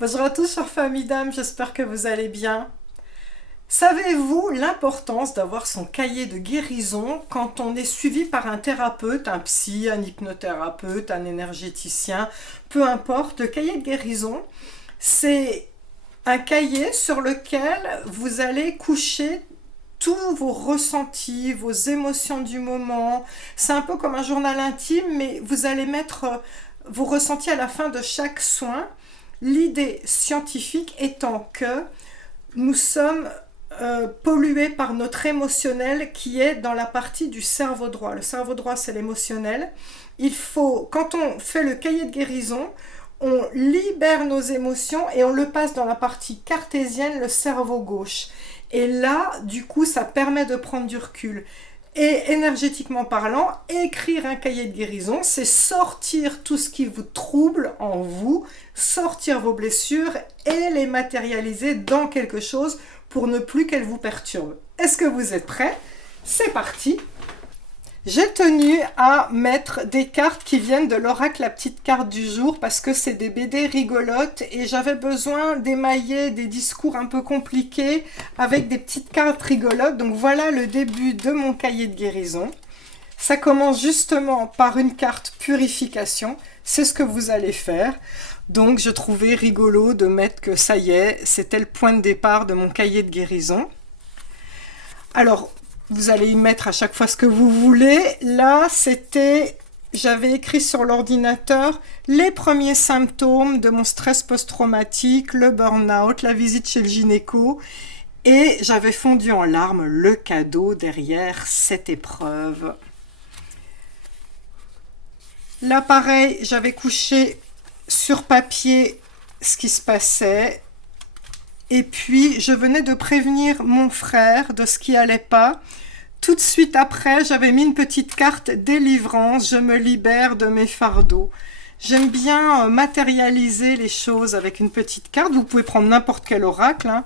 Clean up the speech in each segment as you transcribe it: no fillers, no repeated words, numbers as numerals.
Bonjour à tous, chers familles d'âme, j'espère que vous allez bien. Savez-vous l'importance d'avoir son cahier de guérison quand on est suivi par un thérapeute, un psy, un hypnothérapeute, un énergéticien, peu importe, le cahier de guérison, c'est un cahier sur lequel vous allez coucher tous vos ressentis, vos émotions du moment. C'est un peu comme un journal intime, mais vous allez mettre vos ressentis à la fin de chaque soin. L'idée scientifique étant que nous sommes pollués par notre émotionnel qui est dans la partie du cerveau droit. Le cerveau droit, c'est l'émotionnel. Il faut, quand on fait le cahier de guérison, on libère nos émotions et on le passe dans la partie cartésienne, le cerveau gauche. Et là, du coup, ça permet de prendre du recul. Et énergétiquement parlant, écrire un cahier de guérison, c'est sortir tout ce qui vous trouble en vous, sortir vos blessures et les matérialiser dans quelque chose pour ne plus qu'elles vous perturbent. Est-ce que vous êtes prêts? C'est parti! J'ai tenu à mettre des cartes qui viennent de l'oracle La Petite Carte du Jour parce que c'est des BD rigolotes et j'avais besoin d'émailler des discours un peu compliqués avec des petites cartes rigolotes. Donc voilà le début de mon cahier de guérison. Ça commence justement par une carte purification. C'est ce que vous allez faire. Donc je trouvais rigolo de mettre que ça y est, c'était le point de départ de mon cahier de guérison. Alors, vous allez y mettre à chaque fois ce que vous voulez. Là, j'avais écrit sur l'ordinateur les premiers symptômes de mon stress post-traumatique, le burn-out, la visite chez le gynéco. Et j'avais fondu en larmes le cadeau derrière cette épreuve. Là, pareil, j'avais couché sur papier ce qui se passait. Et puis, je venais de prévenir mon frère de ce qui allait pas. Tout de suite après, j'avais mis une petite carte délivrance. Je me libère de mes fardeaux. J'aime bien matérialiser les choses avec une petite carte. Vous pouvez prendre n'importe quel oracle, hein.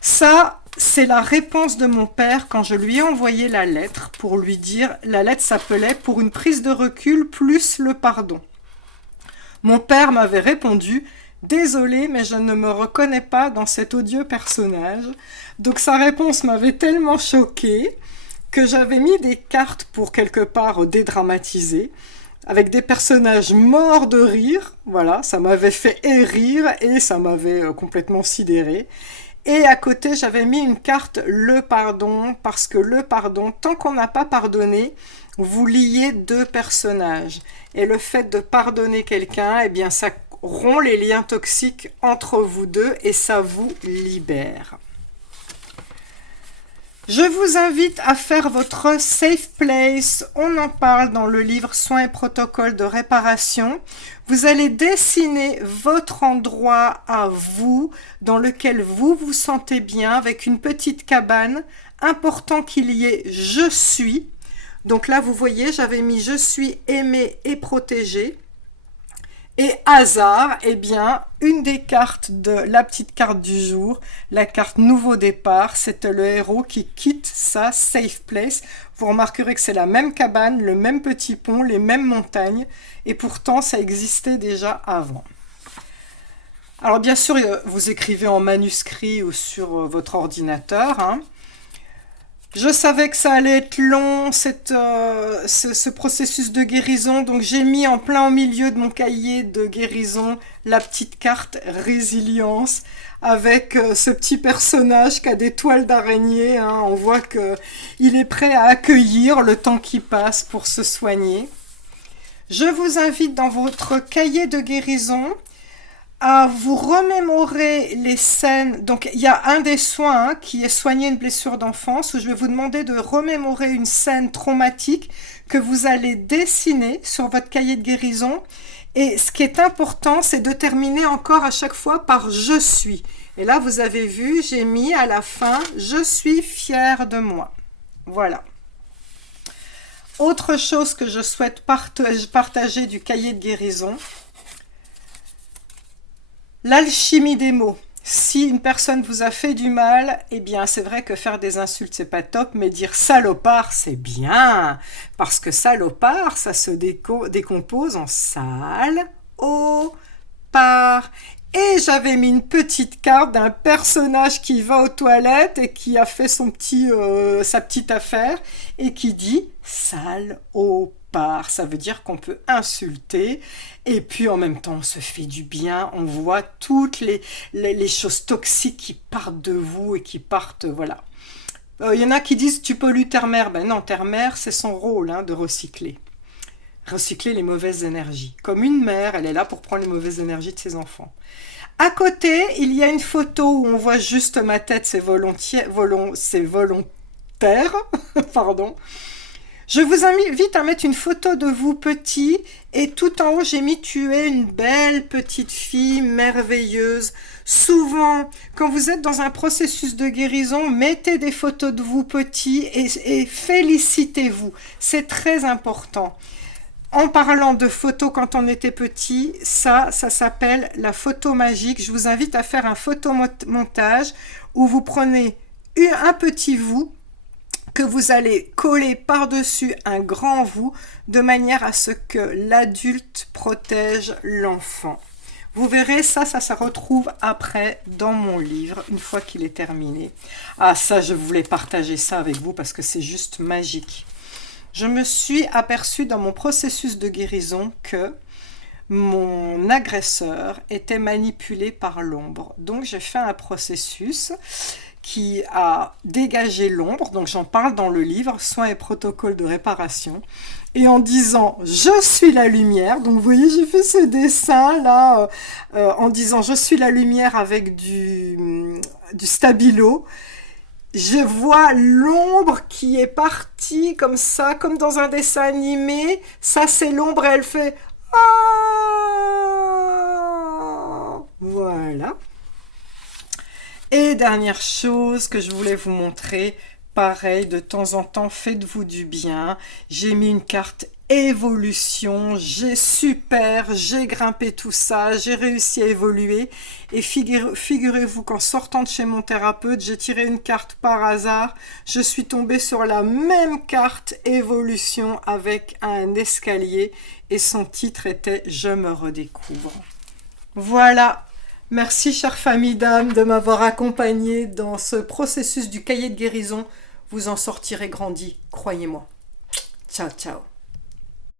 Ça, c'est la réponse de mon père quand je lui ai envoyé la lettre pour lui dire... La lettre s'appelait « Pour une prise de recul plus le pardon ». Mon père m'avait répondu « Désolé, mais je ne me reconnais pas dans cet odieux personnage ». Donc sa réponse m'avait tellement choquée que j'avais mis des cartes pour quelque part dédramatiser, avec des personnages morts de rire. Voilà, ça m'avait fait rire et ça m'avait complètement sidéré. Et à côté, j'avais mis une carte « Le pardon » parce que le pardon, tant qu'on n'a pas pardonné, vous liez deux personnages. Et le fait de pardonner quelqu'un, eh bien, ça rompt les liens toxiques entre vous deux et ça vous libère. Je vous invite à faire votre safe place. On en parle dans le livre Soins et protocoles de réparation. Vous allez dessiner votre endroit à vous, dans lequel vous vous sentez bien, avec une petite cabane. Important qu'il y ait « Je suis ». Donc là, vous voyez, j'avais mis « Je suis aimé et protégé ». Et hasard, eh bien, une des cartes de la petite carte du jour, la carte Nouveau Départ, c'est le héros qui quitte sa safe place. Vous remarquerez que c'est la même cabane, le même petit pont, les mêmes montagnes, et pourtant ça existait déjà avant. Alors bien sûr, vous écrivez en manuscrit ou sur votre ordinateur, hein. Je savais que ça allait être long, ce processus de guérison, donc j'ai mis en plein au milieu de mon cahier de guérison la petite carte résilience avec ce petit personnage qui a des toiles d'araignée, hein. On voit qu'il est prêt à accueillir le temps qui passe pour se soigner. Je vous invite dans votre cahier de guérison à vous remémorer les scènes. Donc il y a un des soins, hein, qui est soigner une blessure d'enfance, où je vais vous demander de remémorer une scène traumatique que vous allez dessiner sur votre cahier de guérison. Et ce qui est important, c'est de terminer encore à chaque fois par « Je suis ». Et là, vous avez vu, j'ai mis à la fin « Je suis fière de moi ». Voilà. Autre chose que je souhaite partager du cahier de guérison, l'alchimie des mots. Si une personne vous a fait du mal, eh bien c'est vrai que faire des insultes c'est pas top, mais dire salopard c'est bien, parce que salopard ça se décompose en sale, au, par, Et j'avais mis une petite carte d'un personnage qui va aux toilettes et qui a fait sa petite affaire et qui dit « salopard ». Ça veut dire qu'on peut insulter et puis en même temps on se fait du bien, on voit toutes les choses toxiques qui partent de vous et qui partent, voilà. Y en a qui disent « tu pollues terre-mère ». Ben non, terre-mère c'est son rôle de recycler. Recycler les mauvaises énergies. Comme une mère, elle est là pour prendre les mauvaises énergies de ses enfants. À côté, il y a une photo où on voit juste ma tête, c'est volontaire, pardon. Je vous invite à mettre une photo de vous petit et tout en haut, j'ai mis « tu es une belle petite fille merveilleuse ». Souvent, quand vous êtes dans un processus de guérison, mettez des photos de vous petit et félicitez-vous. C'est très important. En parlant de photos quand on était petit, ça s'appelle la photo magique. Je vous invite à faire un photomontage où vous prenez un petit vous que vous allez coller par-dessus un grand vous de manière à ce que l'adulte protège l'enfant. Vous verrez, ça se retrouve après dans mon livre, une fois qu'il est terminé. Ah, ça, je voulais partager ça avec vous parce que c'est juste magique. Je me suis aperçue dans mon processus de guérison que mon agresseur était manipulé par l'ombre. Donc j'ai fait un processus qui a dégagé l'ombre, donc j'en parle dans le livre, soins et protocoles de réparation, et en disant « je suis la lumière », donc vous voyez j'ai fait ce dessin là, en disant « je suis la lumière » avec du stabilo. Je vois l'ombre qui est partie comme ça, comme dans un dessin animé. Ça, c'est l'ombre et elle fait « ah !» Voilà. Et dernière chose que je voulais vous montrer, pareil, de temps en temps, faites-vous du bien. J'ai mis une carte évolution, j'ai grimpé tout ça, j'ai réussi à évoluer et figurez-vous qu'en sortant de chez mon thérapeute, j'ai tiré une carte par hasard, je suis tombée sur la même carte évolution avec un escalier et son titre était « Je me redécouvre ». Voilà, merci chère famille d'âme de m'avoir accompagnée dans ce processus du cahier de guérison, vous en sortirez grandi, croyez-moi. Ciao, ciao.